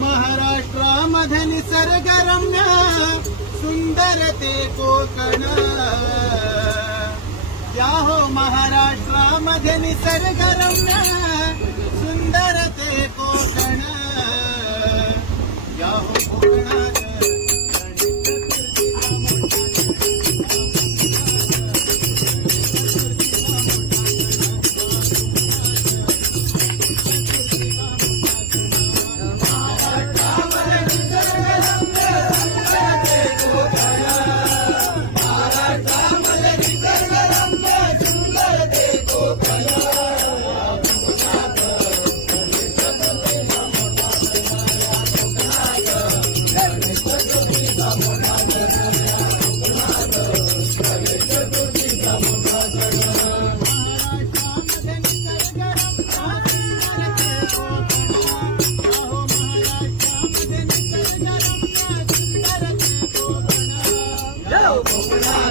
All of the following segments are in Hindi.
महाराष्ट्रामध्ये निसर्गरम्य ते कोकण। या हो महाराष्ट्रामध्ये निसर्गरम्य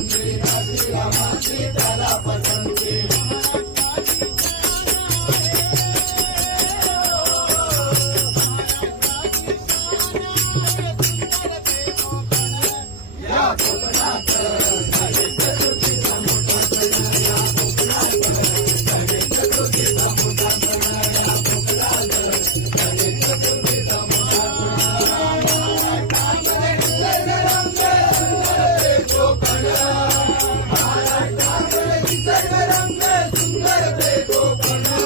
Rama Sita Rama Sita Rama ಸುಂದರತೆ Gokarna